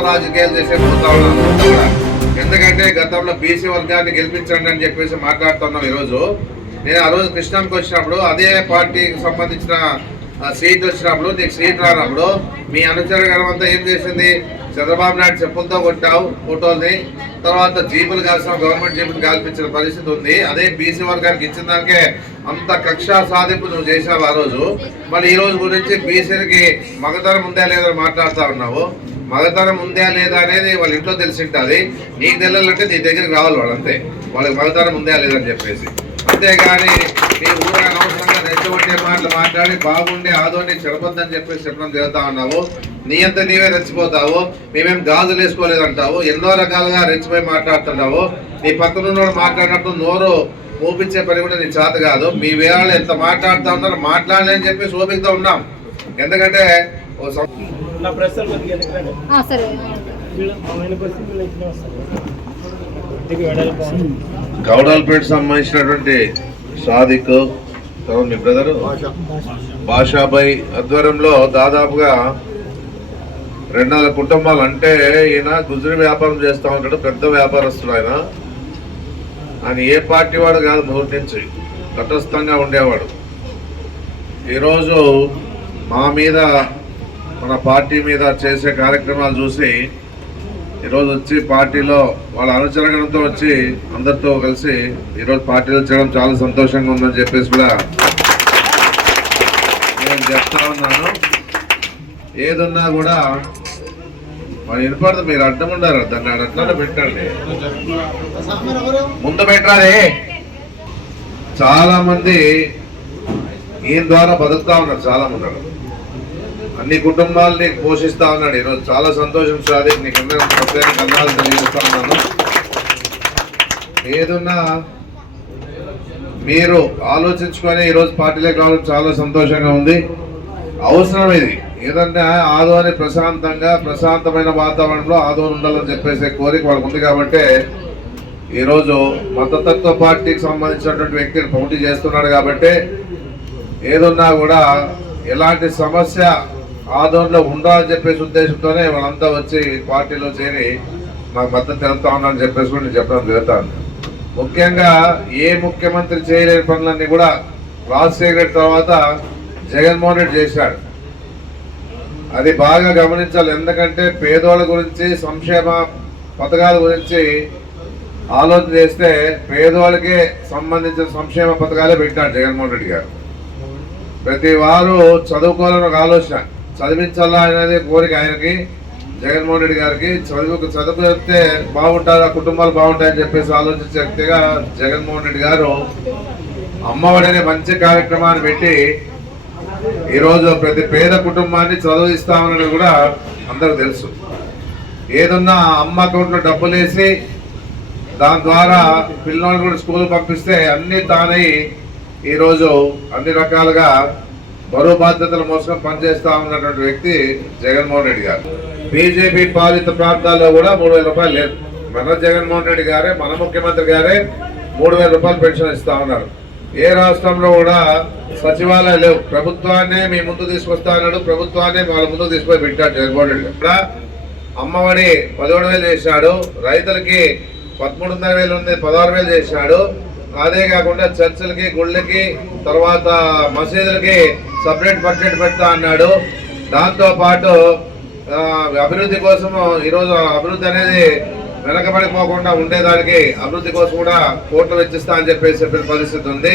రాజకీయాలు చేసే పోతా ఎందుకంటే గతంలో బీసీ వర్గాన్ని గెలిపించండి అని చెప్పేసి మాట్లాడుతున్నాం ఈరోజు. నేను ఆ రోజు కృష్ణంకి వచ్చినప్పుడు అదే పార్టీకి సంబంధించిన సీట్ వచ్చినప్పుడు నీకు సీట్ రానప్పుడు మీ అనుచరగణం అంతా ఏం చేసింది? చంద్రబాబు నాయుడు చెప్పులతో కొట్టావు ఫోటోల్ని. తర్వాత జీపులు కాల్సిన గవర్నమెంట్ జీపులు కాల్పించిన పరిస్థితి ఉంది. అదే బీసీ వర్గానికి ఇచ్చిన దానికే అంత కక్షా సాధింపు నువ్వు చేసావు ఆ రోజు. మళ్ళీ ఈ రోజు గురించి బీసీలకి మగతనం ఉందా లేదో మాట్లాడుతూ ఉన్నావు. మగతనం ఉందా లేదా అనేది వాళ్ళ ఇంట్లో తెలిసి ఉంటుంది నీకు తెలియాలంటే నీ దగ్గరికి రావాలి వాళ్ళు అంతే. వాళ్ళకి మగతనం ఉందా లేదా అని చెప్పేసి. అంతేగాని నీ ఊరు అనవసరంగా రెచ్చగొట్టే మాటలు మాట్లాడి బాగుండే ఆదోని చెడపొద్దని చెప్పేసి చెప్పడం జరుగుతూ ఉన్నావు. నీ అంత నీవే రెచ్చిపోతావు. మేమేం గాజులు వేసుకోలేదంటావు. ఎన్నో రకాలుగా రెచ్చిపోయి మాట్లాడుతున్నావు నీ పక్కన ఉన్నోడు మాట్లాడినప్పుడు నోరు ఊపించే పని కూడా నీ చేత కాదు. మీ వేళ ఎంత మాట్లాడుతూ ఉన్నారో మాట్లాడలేని చెప్పేసి ఓపికతో ఉన్నాం. ఎందుకంటే ఓ సరే. గౌడాల్పేట సంబంధించినటువంటి సాదిక్ మీ బ్రదర్ బాషాబాయ్ ఆధ్వర్యంలో దాదాపుగా రెండు వందల కుటుంబాలు అంటే ఈయన గుజరీ వ్యాపారం చేస్తూ ఉంటాడు పెద్ద వ్యాపారస్తుడు ఆయన. ఆయన ఏ పార్టీ వాడు కాదు మొదటి నుంచి తటస్థంగా ఉండేవాడు. ఈరోజు మా మీద మన పార్టీ మీద చేసే కార్యక్రమాలు చూసి ఈరోజు వచ్చి పార్టీలో వాళ్ళ అనుచరణతో వచ్చి అందరితో కలిసి ఈరోజు పార్టీలో చేయడం చాలా సంతోషంగా ఉందని చెప్పేసి కూడా నేను చెప్తా ఉన్నాను. ఏదున్నా కూడా మరి వినపడదు మీరు అడ్డం ఉండారు దాన్ని ఆడ అట్లా పెట్టండి. ముందు పెట్టాలి చాలా మంది ఈయన ద్వారా బతుకుతా ఉన్నారు చాలా మంది అన్ని కుటుంబాలని పోషిస్తా ఉన్నాడు. ఈరోజు చాలా సంతోషం సాది నీకు ప్రత్యేక ధన్యవాదాలు తెలియజేస్తా ఉన్నాను. ఏదున్నా మీరు ఆలోచించుకొని ఈరోజు పార్టీలోకి రావడం చాలా సంతోషంగా ఉంది. అవసరం ఇది. ఏదంటే ఆదోని ప్రశాంతంగా ప్రశాంతమైన వాతావరణంలో ఆదోని ఉండాలని చెప్పేసి కోరిక వాళ్ళకు ఉంది కాబట్టి ఈరోజు మతతత్వ పార్టీకి సంబంధించినటువంటి వ్యక్తిని పోటీ చేస్తున్నాడు కాబట్టి ఏదున్నా కూడా ఎలాంటి సమస్య ఆదోళనలో ఉండాలని చెప్పేసి ఉద్దేశంతోనే వాళ్ళంతా వచ్చి పార్టీలో చేరి మాకు మద్దతు తెలుపుతా ఉన్నారని చెప్పేసి కూడా నేను చెప్పడం జరుగుతాను ముఖ్యంగా ఏ ముఖ్యమంత్రి చేయలేని పనులన్నీ కూడా రాజశేఖర రెడ్డి తర్వాత జగన్మోహన్ రెడ్డి చేశాడు. అది బాగా గమనించాలి. ఎందుకంటే పేదోళ్ళ గురించి సంక్షేమ పథకాల గురించి ఆలోచన చేస్తే పేదవాళ్ళకే సంబంధించిన సంక్షేమ పథకాలే పెట్టాడు జగన్మోహన్ రెడ్డి గారు. ప్రతి వారు చదువుకోవాలని ఒక ఆలోచన. చదివించాలా అనేది కోరిక ఆయనకి. జగన్మోహన్ రెడ్డి గారికి చదువుకు చదువు చెప్తే బాగుంటారు ఆ కుటుంబాలు బాగుంటాయని చెప్పేసి ఆలోచించే వ్యక్తిగా జగన్మోహన్ రెడ్డి గారు అమ్మఒడి అనే మంచి కార్యక్రమాన్ని పెట్టి ఈరోజు ప్రతి పేద కుటుంబాన్ని చదువు ఇస్తామని కూడా అందరూ తెలుసు. ఏదన్నా అమ్మ అకౌంట్లో డబ్బులు వేసి దాని ద్వారా పిల్లల్ని కూడా స్కూల్ పంపిస్తే అన్ని తానై ఈరోజు అన్ని రకాలుగా బరువు బాధ్యతలు మోసుకొని పనిచేస్తా ఉన్నటువంటి వ్యక్తి జగన్మోహన్ రెడ్డి గారు. బీజేపీ పాలిత ప్రాంతాల్లో కూడా మూడు వేల రూపాయలు లేదు. మన జగన్మోహన్ రెడ్డి గారే మన ముఖ్యమంత్రి గారే మూడు వేల రూపాయలు పెన్షన్ ఇస్తా ఉన్నారు. ఏ రాష్ట్రంలో కూడా సచివాలయం లేవు. ప్రభుత్వాన్నే మీ ముందు తీసుకొస్తా అన్నాడు. ప్రభుత్వాన్నే వాళ్ళ ముందు తీసుకొని పెట్టాడు జగన్మోహన్ రెడ్డి. గారు అమ్మఒడి పదిహేడు వేలు చేశాడు. రైతులకి పదమూడున్నర వేలు ఉంది పదహారు వేలు చేశాడు. అదే కాకుండా చర్చిలకి గుళ్ళకి తర్వాత మసీదులకి సపరేట్ బడ్జెట్ పెడతా అన్నాడు. దాంతోపాటు అభివృద్ధి కోసము ఈరోజు అభివృద్ధి అనేది వెనకబడిపోకుండా ఉండేదానికి అభివృద్ధి కోసం కూడా కోట్లు వెచ్చిస్తా అని చెప్పేసి చెప్పిన పరిస్థితి ఉంది.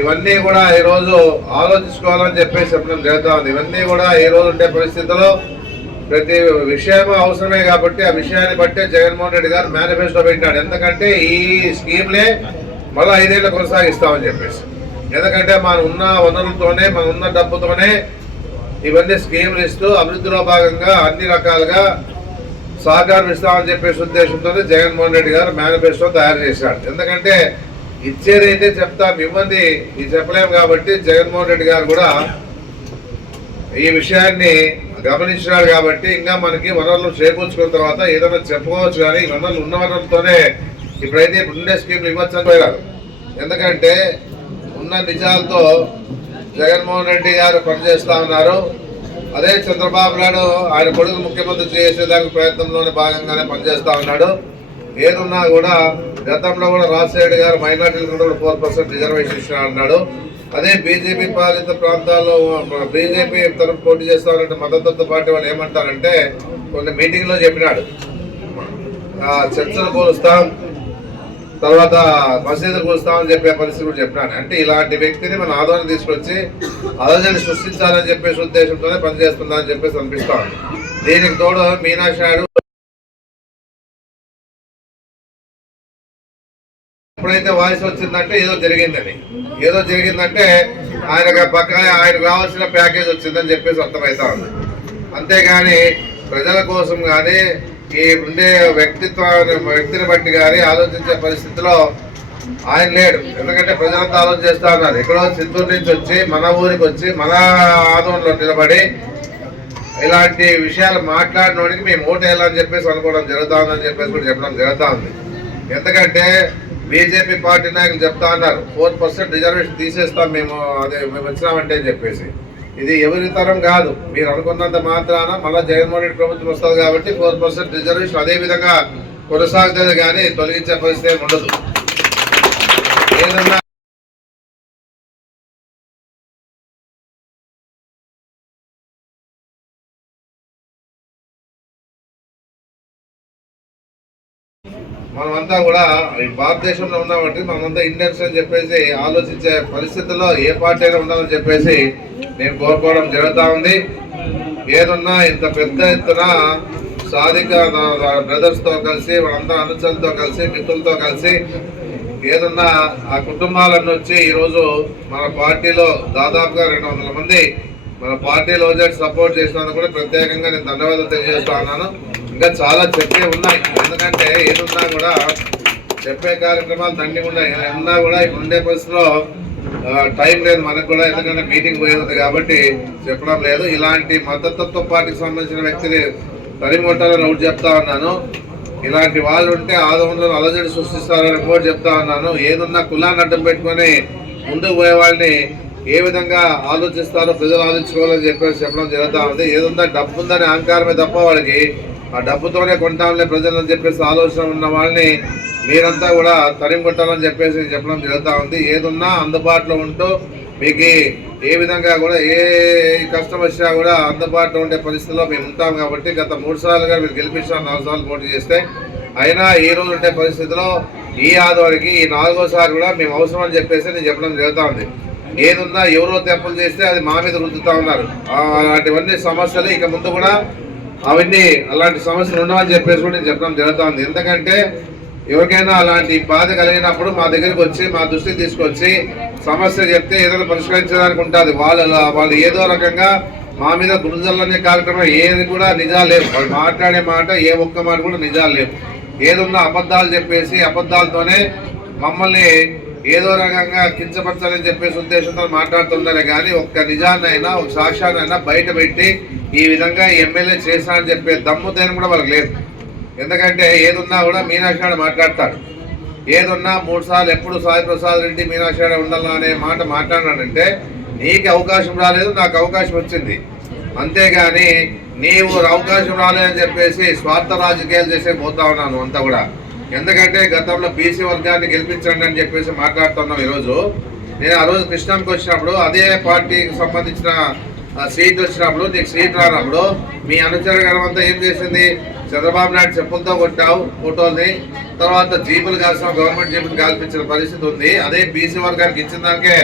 ఇవన్నీ కూడా ఈ రోజు ఆలోచించుకోవాలని చెప్పేసి చెప్పడం జరుగుతుంది ఇవన్నీ కూడా ఈరోజు రోజు ఉండే పరిస్థితుల్లో ప్రతి విషయం అవసరమే కాబట్టి ఆ విషయాన్ని బట్టే జగన్మోహన్ రెడ్డి గారు మేనిఫెస్టో పెట్టాడు. ఎందుకంటే ఈ స్కీమ్లే మళ్ళీ ఐదేళ్ళు కొనసాగిస్తామని చెప్పేసి. ఎందుకంటే మనం ఉన్న వనరులతోనే మన ఉన్న డబ్బుతోనే ఇవన్నీ స్కీములు ఇస్తూ అభివృద్ధిలో భాగంగా అన్ని రకాలుగా సహకారం ఇస్తామని చెప్పేసి ఉద్దేశంతో జగన్మోహన్ రెడ్డి గారు మేనిఫెస్టో తయారు చేశాడు ఎందుకంటే ఇచ్చేదైతే చెప్తాం ఇవ్వండి ఇది చెప్పలేము కాబట్టి జగన్మోహన్ రెడ్డి గారు కూడా ఈ విషయాన్ని గమనించినాడు కాబట్టి ఇంకా మనకి వనరులు చేకూర్చుకున్న తర్వాత ఏదైనా చెప్పుకోవచ్చు కానీ వనరులు ఉన్న వనరులతోనే ఇప్పుడైతే ఇప్పుడు ఉండే స్కీమ్లు ఇవ్వచ్చు అని ఎందుకంటే ఉన్న నిజాలతో జగన్మోహన్ రెడ్డి గారు పనిచేస్తా ఉన్నారు. అదే చంద్రబాబు నాయుడు ఆయన కొడుకు ముఖ్యమంత్రి చేసేదానికి ప్రయత్నంలోనే భాగంగానే పనిచేస్తా ఉన్నాడు. ఏదున్నా కూడా గతంలో కూడా రాజశేఖర్ గారు మైనార్టీలకు కూడా ఫోర్ పర్సెంట్ రిజర్వేషన్ ఇచ్చిన అన్నాడు. అదే బీజేపీ పాలిత ప్రాంతాల్లో బీజేపీ తరఫు పోటీ చేస్తారంటే మద్దతుతో పార్టీ వాళ్ళు ఏమంటారంటే కొన్ని మీటింగ్లో చెప్పినాడు. ఆ, చర్చలు కోలుస్తాం తర్వాత మసీదులు కూస్తామని చెప్పే పరిస్థితి కూడా చెప్పినాను. అంటే ఇలాంటి వ్యక్తిని మన ఆదరణ తీసుకొచ్చి అలజడి సృష్టించాలని చెప్పేసి ఉద్దేశంతోనే పనిచేస్తుందా అని చెప్పేసి అనిపిస్తా ఉంది. దీనికి తోడు మీనాక్షి నాయుడు ఎప్పుడైతే వాయిస్ వచ్చిందంటే ఏదో జరిగిందని. ఏదో జరిగిందంటే ఆయన పక్క ఆయనకు రావాల్సిన ప్యాకేజ్ వచ్చిందని చెప్పేసి అర్థమవుతా ఉంది. అంతేగాని ప్రజల కోసం కానీ ఈ ఉండే వ్యక్తిత్వ వ్యక్తిని బట్టి కానీ ఆలోచించే పరిస్థితిలో ఆయన లేడు. ఎందుకంటే ప్రజలంతా ఆలోచన చేస్తా ఉన్నారు. ఎక్కడో చిత్తూరు నుంచి వచ్చి మన ఊరికి వచ్చి మన ఆందోళనలో నిలబడి ఇలాంటి విషయాలు మాట్లాడినోడికి మేము ఓటేయాలని చెప్పేసి అనుకోవడం జరుగుతా ఉందని చెప్పేసి కూడా చెప్పడం జరుగుతూ ఉంది. ఎందుకంటే బీజేపీ పార్టీ నాయకులు చెప్తా ఉన్నారు ఫోర్ పర్సెంట్ రిజర్వేషన్ తీసేస్తాం మేము అదే మేము వచ్చినామంటే అని చెప్పేసి. ఇది ఎవరి తరం కాదు. మీరు అనుకున్నంత మాత్రాన మళ్ళీ జగన్మోహన్ రెడ్డి ప్రభుత్వం వస్తుంది కాబట్టి ఫోర్ పర్సెంట్ రిజర్వేషన్ అదే విధంగా కొనసాగుతుంది కానీ తొలగించే పరిస్థితి ఉండదు. ఏదన్నా మనమంతా కూడా ఈ భారతదేశంలో ఉన్నామంటే మనమంతా ఇండియన్స్ అని చెప్పేసి ఆలోచించే పరిస్థితుల్లో ఏ పార్టీ అయినా ఉండాలని చెప్పేసి నేను కోరుకోవడం జరుగుతూ ఉంది. ఏదన్నా ఇంత పెద్ద ఎత్తున సాధిక బ్రదర్స్తో కలిసి వాళ్ళంతా అనుచరులతో కలిసి మిత్రులతో కలిసి ఏదన్నా ఆ కుటుంబాలన్నీ వచ్చి ఈరోజు మన పార్టీలో దాదాపుగా రెండు వందల మంది మన పార్టీలో సపోర్ట్ చేసినందుకు కూడా ప్రత్యేకంగా నేను ధన్యవాదాలు తెలియజేస్తా ఉన్నాను. ఇంకా చాలా చెప్పే ఉన్నాయి. ఎందుకంటే ఏదున్నా కూడా చెప్పే కార్యక్రమాలు దండి ఉన్నాయి ఉన్నా కూడా ఇప్పుడు ఉండే పరిస్థితిలో టైం లేదు మనకు కూడా ఎందుకంటే మీటింగ్ పోయేది కాబట్టి చెప్పడం లేదు. ఇలాంటి మద్దతుత్వ పార్టీకి సంబంధించిన వ్యక్తిని తరిమొట్టాలని ఒకటి చెప్తా ఉన్నాను. ఇలాంటి వాళ్ళు ఉంటే ఆదోళనలో అలజడి సృష్టిస్తారని కూడా చెప్తా ఉన్నాను. ఏదున్నా కులాన్ని అడ్డం పెట్టుకొని ముందుకు పోయే వాళ్ళని ఏ విధంగా ఆలోచిస్తారో ప్రజలు ఆలోచించుకోవాలని చెప్పేసి చెప్పడం జరుగుతూ ఉంది. ఏదుందా డబ్బు ఉందని అహంకారమే తప్ప వాళ్ళకి ఆ డబ్బుతోనే కొంటాంలే ప్రజలు అని చెప్పేసి ఆలోచన ఉన్న వాళ్ళని మీరంతా కూడా తరిమి కొట్టాలని చెప్పేసి చెప్పడం జరుగుతూ ఉంది. ఏదున్నా అందుబాటులో ఉంటూ మీకు ఏ విధంగా కూడా ఏ కష్టం వచ్చినా కూడా అందుబాటులో ఉండే పరిస్థితిలో మేము ఉంటాం కాబట్టి గత మూడు సార్లుగా మీరు గెలిపించిన నాలుగు సార్లు పోటీ చేస్తే అయినా ఈ రోజు ఉండే పరిస్థితిలో ఈ ఆదివారికి ఈ నాలుగోసారి కూడా మేము అవసరం అని చెప్పేసి నేను చెప్పడం జరుగుతూ ఉంది. ఏదున్నా ఎవరో తెప్పలు చేస్తే అది మా మీద రుద్దుతూ ఉన్నారు. అలాంటివన్నీ సమస్యలు ఇక ముందు కూడా అవన్నీ అలాంటి సమస్యలు ఉండవని చెప్పేసి కూడా నేను చెప్పడం జరుగుతుంది. ఎందుకంటే ఎవరికైనా అలాంటి బాధ కలిగినప్పుడు మా దగ్గరికి వచ్చి మా దృష్టికి తీసుకొచ్చి సమస్య చెప్తే ఏదైనా పరిష్కరించడానికి ఉంటుంది. వాళ్ళు వాళ్ళు ఏదో రకంగా మా మీద గురుజల్లనే కార్యక్రమం ఏది కూడా నిజాలు లేవు. వాళ్ళు మాట్లాడే మాట ఏ ఒక్క మాట కూడా నిజాలు లేవు. ఏదున్నా అబద్ధాలు చెప్పేసి అబద్ధాలతోనే మమ్మల్ని ఏదో రకంగా కించపరచాలని చెప్పేసి ఉద్దేశంతో మాట్లాడుతున్నారే కానీ ఒక్క నిజాన్నైనా ఒక సాక్ష్యాన్నైనా బయట పెట్టి ఈ విధంగా ఎమ్మెల్యే చేశానని చెప్పే దమ్ము దేని కూడా వాళ్ళకి లేదు. ఎందుకంటే ఏదున్నా కూడా మీనాక్షి మాట్లాడతాడు. ఏదున్నా మూడు సార్లు ఎప్పుడు సాయి ప్రసాద్ రెడ్డి మీనాక్షి నాయుడు ఉండాలా అనే మాట మాట్లాడినాడంటే నీకు అవకాశం రాలేదు నాకు అవకాశం వచ్చింది. అంతేగాని నీవు అవకాశం రాలేదని చెప్పేసి స్వార్థ రాజకీయాలు చేసే పోతా ఉన్నాను అంతా కూడా. ఎందుకంటే గతంలో బీసీ వర్గాన్ని గెలిపించండి అని చెప్పేసి మాట్లాడుతున్నాం ఈరోజు. నేను ఆ రోజు కృష్ణంకి వచ్చినప్పుడు అదే పార్టీకి సంబంధించిన సీట్ వచ్చినప్పుడు నీకు సీట్ రానప్పుడు మీ అనుచర అంతా ఏం చేసింది? చంద్రబాబు నాయుడు చెప్పులతో కొట్టావు ఫోటోల్ని. తర్వాత జీపులు కాల్సిన గవర్నమెంట్ జీపులు కాల్పించిన పరిస్థితి ఉంది. అదే బీసీ వర్గానికి ఇచ్చిన దానికే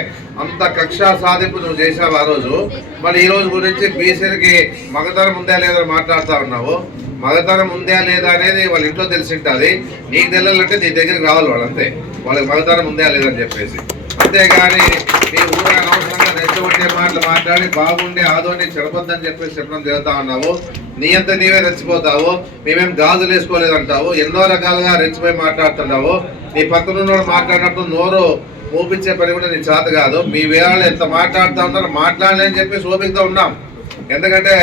అంత కక్ష సాధింపు నువ్వు చేసావు ఆ రోజు. మరి ఈ రోజు గురించి బీసీలకి మగతనం ఉందా లేదని మాట్లాడుతూ ఉన్నావు. మగతనం ఉందా లేదా అనేది వాళ్ళ ఇంట్లో తెలిసి ఉంటుంది నీకు తెలియాలంటే నీ దగ్గరికి రావాలి వాళ్ళు అంతే. వాళ్ళకి మగతనం ఉందా లేదా అని చెప్పేసి. అంతేగాని నీ ఊరు అనవసరంగా రెచ్చగొట్టే మాటలు మాట్లాడి బాగుండే ఆదోని చెడపొద్దని చెప్పేసి చెప్పడం జరుగుతూ ఉన్నావు. నీ అంత నీవే రెచ్చిపోతావు. మేమేం గాజులు వేసుకోలేదంటావు. ఎన్నో రకాలుగా రెచ్చిపోయి మాట్లాడుతున్నావు. నీ పక్కన ఉన్నోడు మాట్లాడినప్పుడు నోరు ఊపించే పని కూడా నీ చేత కాదు. మీ వేళ ఎంత మాట్లాడుతూ ఉన్నారో మాట్లాడలేని చెప్పేసి ఓపికతో ఉన్నాం. ఎందుకంటే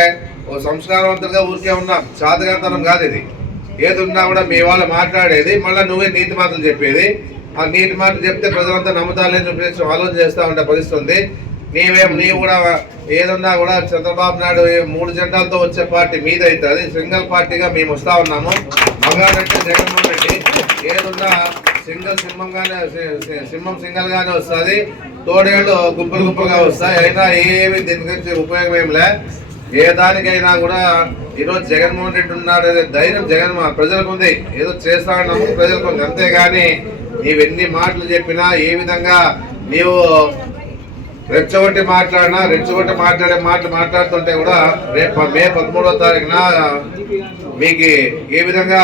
ఓ సంస్కారవంతంగా ఊరికే ఉన్నాం. చేతగాంతనం కాదు ఇది. ఏది ఉన్నా కూడా మీ వాళ్ళు మాట్లాడేది మళ్ళీ నువ్వే నీతి మాటలు చెప్పేది. ఆ నీతి మాటలు చెప్తే ప్రజలంతా నమ్ముతారని చెప్పేసి ఆలోచన చేస్తూ ఉండే పరిస్థితుంది. నీవేం నీవు కూడా ఏదన్నా కూడా చంద్రబాబు నాయుడు మూడు జెండాలతో వచ్చే పార్టీ మీద అవుతుంది. సింగిల్ పార్టీగా మేము వస్తా ఉన్నాము. మగాడంటే జగన్మోహన్ రెడ్డి. ఏదున్నా సింగిల్ సింహంగానే సింహం సింగల్గానే వస్తుంది. తోడేళ్ళు గుంపులు గుంపులుగా వస్తాయి. అయినా ఏమి దీని గురించి ఉపయోగం ఏం లే. ఏ దానికైనా కూడా ఈరోజు జగన్మోహన్ రెడ్డి ఉన్నాడు అనే ధైర్యం జగన్ ప్రజలకు ఉంది. ఏదో చేస్తాడన్నాము ప్రజలకు ఉంది. అంతేగాని నీవెన్ని ఎన్ని మాటలు చెప్పినా ఏ విధంగా నీవు రెచ్చగొట్టి మాట్లాడినా రెచ్చగొట్టి మాట్లాడే మాటలు మాట్లాడుతుంటే కూడా రేపు మే పదమూడవ తారీఖున మీకు ఏ విధంగా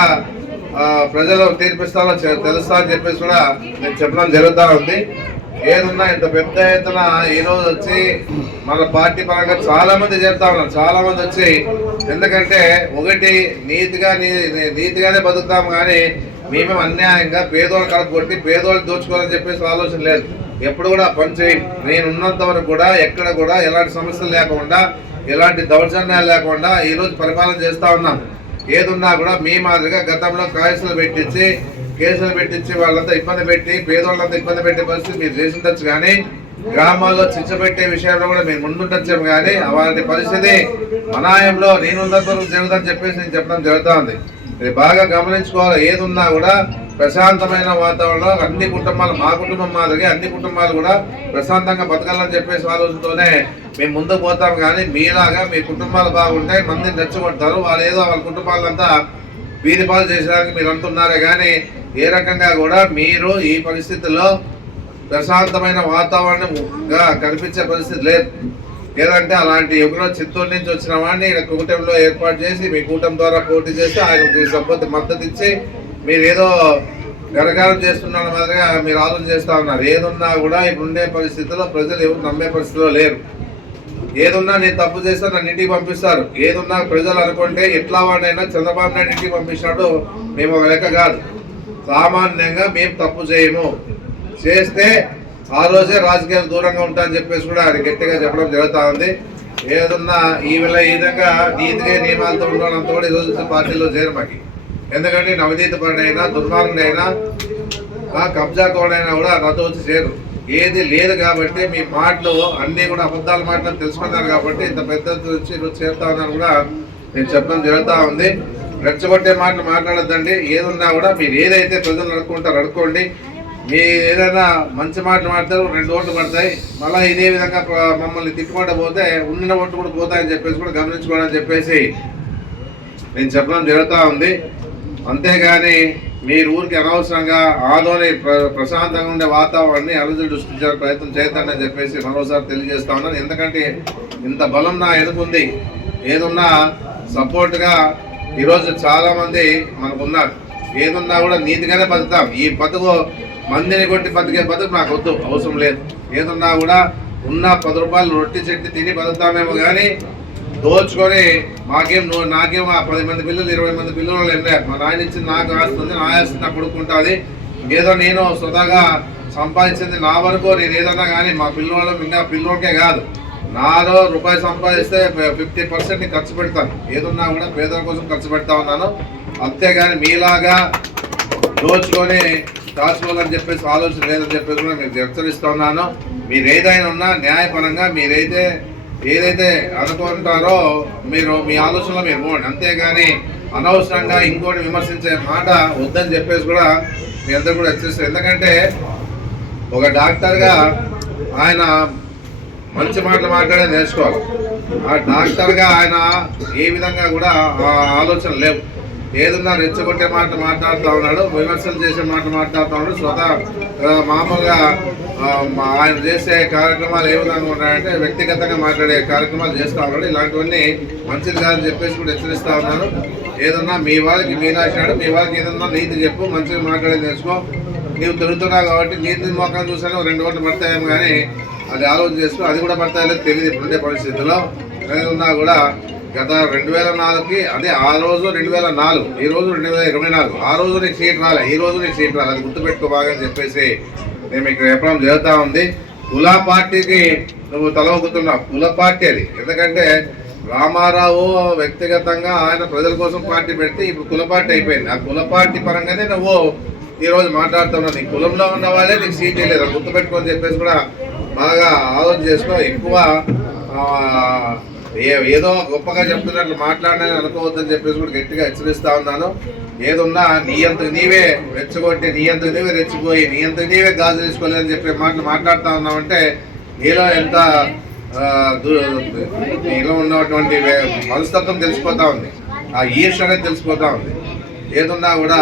ప్రజలు తీర్పిస్తారో తెలుస్తా అని చెప్పేసి కూడా నేను చెప్పడం జరుగుతూ ఉంది. ఏదున్నా ఇంత పెద్ద ఎత్తున ఈ రోజు వచ్చి మన పార్టీ పరంగా చాలా మంది చేస్తా ఉన్నారు. చాలా మంది వచ్చి ఎందుకంటే ఒకటి నీతిగా నీ- నీతిగానే బతుకుతాం కానీ మేమేం అన్యాయంగా పేదోళ్ళు కలపగొట్టి పేదోళ్ళు దోచుకోవాలని చెప్పేసి ఆలోచన లేదు. ఎప్పుడు కూడా పని చేయి. నేను ఉన్నంత వరకు కూడా ఎక్కడ కూడా ఎలాంటి సమస్యలు లేకుండా ఎలాంటి దౌర్జన్యాలు లేకుండా ఈరోజు పరిపాలన చేస్తూ ఉన్నాం. ఏదున్నా కూడా మీ మాదిరిగా గతంలో కాయసులు పెట్టించి కేసులు పెట్టించి వాళ్ళంతా ఇబ్బంది పెట్టి పేదోళ్ళంతా ఇబ్బంది పెట్టే పరిస్థితి మీరు చేసిండొచ్చు కానీ గ్రామాల్లో చిచ్చబెట్టే విషయంలో కూడా మీరు ముందుండొచ్చాము కానీ అలాంటి పరిస్థితి మనాయంలో నేను వరకు జరుగుతుందని చెప్పేసి నేను చెప్పడం జరుగుతూ ఉంది. ఇది బాగా గమనించుకోవాలి. ఏది ఉన్నా కూడా ప్రశాంతమైన వాతావరణంలో అన్ని కుటుంబాలు మా కుటుంబం మాదిరిగా అన్ని కుటుంబాలు కూడా ప్రశాంతంగా బతకాలని చెప్పేసి ఆలోచనతోనే మేము ముందుకు పోతాం కానీ మీలాగా మీ కుటుంబాలు బాగుంటాయి మందిని నచ్చగొడతారు వాళ్ళు ఏదో వాళ్ళ కుటుంబాలంతా వీధి పాలు చేసేదానికి మీరు అంటున్నారే కానీ ఏ రకంగా కూడా మీరు ఈ పరిస్థితుల్లో ప్రశాంతమైన వాతావరణంగా కనిపించే పరిస్థితి లేదు. లేదంటే అలాంటి ఎప్పుడో చిత్తూరు నుంచి వచ్చిన వాడిని ఇక్కడ కూటమిలో ఏర్పాటు చేసి మీ కూటమి ద్వారా పోటీ చేసి ఆయన సపోర్ట్ మద్దతు ఇచ్చి మీరు ఏదో గరగారం చేస్తున్న మాదిరిగా మీరు ఆలోచన చేస్తా ఉన్నారు. ఏదున్నా కూడా ఇప్పుడుండే పరిస్థితుల్లో ప్రజలు ఎవరు నమ్మే పరిస్థితిలో లేరు. ఏదున్నా నేను తప్పు చేస్తే నన్ను ఇంటికి పంపిస్తారు. ఏదున్నా ప్రజలు అనుకుంటే ఎట్లా వాడినైనా చంద్రబాబు నాయుడు ఇంటికి పంపించినట్టు మేము ఒక లెక్క కాదు. సామాన్యంగా మేము తప్పు చేయము. చేస్తే ఆ రోజే రాజకీయాలు దూరంగా ఉంటా అని చెప్పేసి కూడా ఆయన గట్టిగా చెప్పడం జరుగుతూ ఉంది. ఏదన్నా ఈ వేళ ఈ విధంగా నీతిగా నియమాలతో ఉండాలంత కూడా ఈరోజు పార్టీలో చేరమాకి ఎందుకంటే నవనీతి పడినైనా దుర్మార్గుడైనా కబ్జా కోడైనా కూడా నాతో వచ్చి చేరు. ఏది లేదు కాబట్టి మీ మాటలు అన్నీ కూడా అబద్ధాల మాటలు తెలుసుకున్నారు కాబట్టి ఇంత పెద్ద వచ్చి చేరుతా ఉన్నారు కూడా నేను చెప్పడం జరుగుతూ ఉంది. రెచ్చగొట్టే మాటలు మాట్లాడొద్దండి. ఏదున్నా కూడా మీరు ఏదైతే ప్రజలు అడుక్కుంటారో అడుక్కోండి మీ ఏదైనా మంచి మాటలు మాట్లాడతారు రెండు ఓట్లు పడతాయి. మళ్ళీ ఇదే విధంగా మమ్మల్ని తిట్టుకుంటూ పోతే ఉండిన ఓట్లు కూడా పోతాయని చెప్పేసి కూడా గమనించుకోవాలని చెప్పేసి నేను చెప్పడం జరుగుతూ ఉంది. అంతేగాని మీరు ఊరికి అనవసరంగా ఆదోని ప్ర- ప్రశాంతంగా ఉండే వాతావరణాన్ని అలజడి సృష్టించే ప్రయత్నం చేద్దామని చెప్పేసి మరోసారి తెలియజేస్తా ఉన్నాను. ఎందుకంటే ఇంత బలం నా ఎదుగుంది. ఏదున్నా సపోర్ట్గా ఈరోజు చాలామంది మనకున్నారు. ఏదున్నా కూడా నీతిగానే బతుకుతాం. ఈ బతుకు మందిని కొట్టి బతికే బతుకు నాకు వద్దు అవసరం లేదు. ఏదున్నా కూడా ఉన్న పది రూపాయలు రొట్టి చెట్టు తిని బతుకుతామేమో కానీ దోచుకొని మాకేం నువ్వు నాకేం ఆ పది మంది పిల్లలు ఇరవై మంది పిల్లలు ఏం లేదు మా నాయన ఇచ్చింది నాకు ఆస్తుంది నా ఆస్తి నా కొడుకుంటుంది ఏదో నేను సొంతగా సంపాదించింది నా వరకు నేను ఏదన్నా కానీ మా పిల్లవాళ్ళు ఇంకా పిల్లోడికే కాదు. నాలో రూపాయి సంపాదిస్తే ఫిఫ్టీ పర్సెంట్ ఖర్చు పెడతాను. ఏదున్నా కూడా పేదల కోసం ఖర్చు పెడతా ఉన్నాను. అంతేగాని మీలాగా దోచుకొని దాచుకోవాలని చెప్పేసి ఆలోచన లేదని చెప్పేసి కూడా మీకు హెచ్చరిస్తూ ఉన్నాను. మీరు ఏదైనా ఉన్నా న్యాయపరంగా మీరైతే ఏదైతే అనుకుంటారో మీరు మీ ఆలోచనలో మీరు పోండి. అంతేగాని అనవసరంగా ఇంకోటి విమర్శించే మాట వద్దని చెప్పేసి కూడా మీ అందరూ కూడా హెచ్చరిస్తారు. ఎందుకంటే ఒక డాక్టర్గా ఆయన మంచి మాటలు మాట్లాడే నేర్చుకోవాలి. ఆ డాక్టర్గా ఆయన ఏ విధంగా కూడా ఆ ఆలోచన లేవు. ఏదన్నా రెచ్చగొట్టే మాట మాట్లాడుతూ ఉన్నాడు విమర్శలు చేసే మాట మాట్లాడుతూ ఉన్నాడు స్వతహా మామూలుగా ఆయన చేసే కార్యక్రమాలు ఏ విధంగా ఉన్నాయంటే వ్యక్తిగతంగా మాట్లాడే కార్యక్రమాలు చేస్తూ ఉన్నాడు. ఇలాంటివన్నీ మంచిది కాదని చెప్పేసి కూడా హెచ్చరిస్తూ ఉన్నాను ఏదన్నా మీ వాళ్ళకి మీనాశాడు మీ వాళ్ళకి ఏదన్నా నీతి చెప్పు మంచిగా మాట్లాడేది నేర్చుకో. నీవు తిరుగుతున్నావు కాబట్టి నీతి మొక్కలు చూసాను రెండు ఓట్లు పడతాయేమో కానీ అది ఆలోచన చేసుకుని అది కూడా పడతాయో లేదో తెలియదు ఇప్పుడుండే పరిస్థితుల్లో. ఉన్నా కూడా గత రెండు వేల నాలుగుకి అదే ఆ రోజు రెండు వేల నాలుగు ఈ రోజు రెండు వేల ఇరవై నాలుగు ఆ రోజు నీకు సీట్ రాలే ఈ రోజు నీకు సీట్ రాలే అది గుర్తుపెట్టుకో బాగా అని చెప్పేసి మేము ఇక్కడ చెప్పడం జరుగుతూ ఉంది. కులా పార్టీకి నువ్వు తలవగుతున్నావు కుల పార్టీ అది. ఎందుకంటే రామారావు వ్యక్తిగతంగా ఆయన ప్రజల కోసం పార్టీ పెడితే ఇప్పుడు కుల పార్టీ అయిపోయింది. ఆ కుల పార్టీ పరంగానే నువ్వు ఈరోజు మాట్లాడుతున్నా నీ కులంలో ఉన్న వాళ్ళే నీకు సీట్ లేదు గుర్తుపెట్టుకొని చెప్పేసి కూడా బాగా ఆలోచన చేసుకో ఎక్కువ ఏ- ఏదో గొప్పగా చెప్తున్నట్లు మాట్లాడినని అనుకోవద్దని చెప్పేసి కూడా గట్టిగా హెచ్చరిస్తా ఉన్నాను. ఏదున్నా నీ అంత నీవే రెచ్చగొట్టి నీ అంత నీవే రెచ్చిపోయి నీ అంత నీవే గాజు తీసుకోలేదని చెప్పే మాటలు మాట్లాడుతూ ఉన్నామంటే నీలో ఎంత నీలో ఉన్నటువంటి మనస్తత్వం తెలిసిపోతా ఉంది. ఆ ఈర్ష అనేది తెలిసిపోతా ఉంది. ఏదున్నా కూడా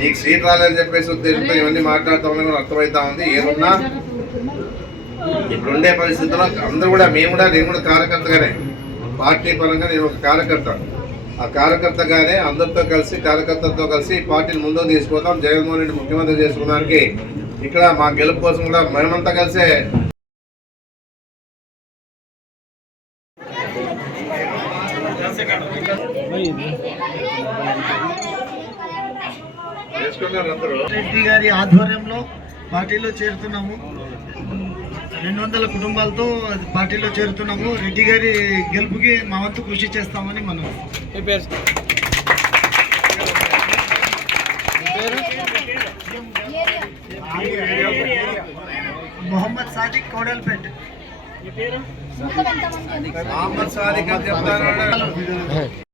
నీకు సీట్ రాలేదని చెప్పేసి ఉద్దేశంతో ఇవన్నీ మాట్లాడుతూ ఉన్నా కూడా అర్థమవుతా ఉంది. ఏదున్నా ఇప్పుడుండే పరిస్థితుల్లో అందరూ కూడా మేము కూడా నేను కూడా కార్యకర్తగానే. పార్టీ పరంగా నేను ఒక కార్యకర్త. ఆ కార్యకర్తగానే అందరితో కలిసి కార్యకర్తలతో కలిసి పార్టీని ముందుకు తీసుకుపోతాం. జగన్మోహన్ రెడ్డి ముఖ్యమంత్రి చేసుకోవడానికి ఇక్కడ మా గెలుపు కోసం కూడా మేమంతా కలిసే రెడ్డి గారి ఆధ్వర్యంలో పార్టీలో చేరుతున్నాము. రెండు వందల కుటుంబాలతో పార్టీలో చేరుతున్నాము. రెడ్డి గారి గెలుపుకి మా వంతు కృషి చేస్తామని మనం. మొహమ్మద్ సాదిక్ కోడల్పేట్. మహమ్మద్ సాదిక్ అని చెప్తాను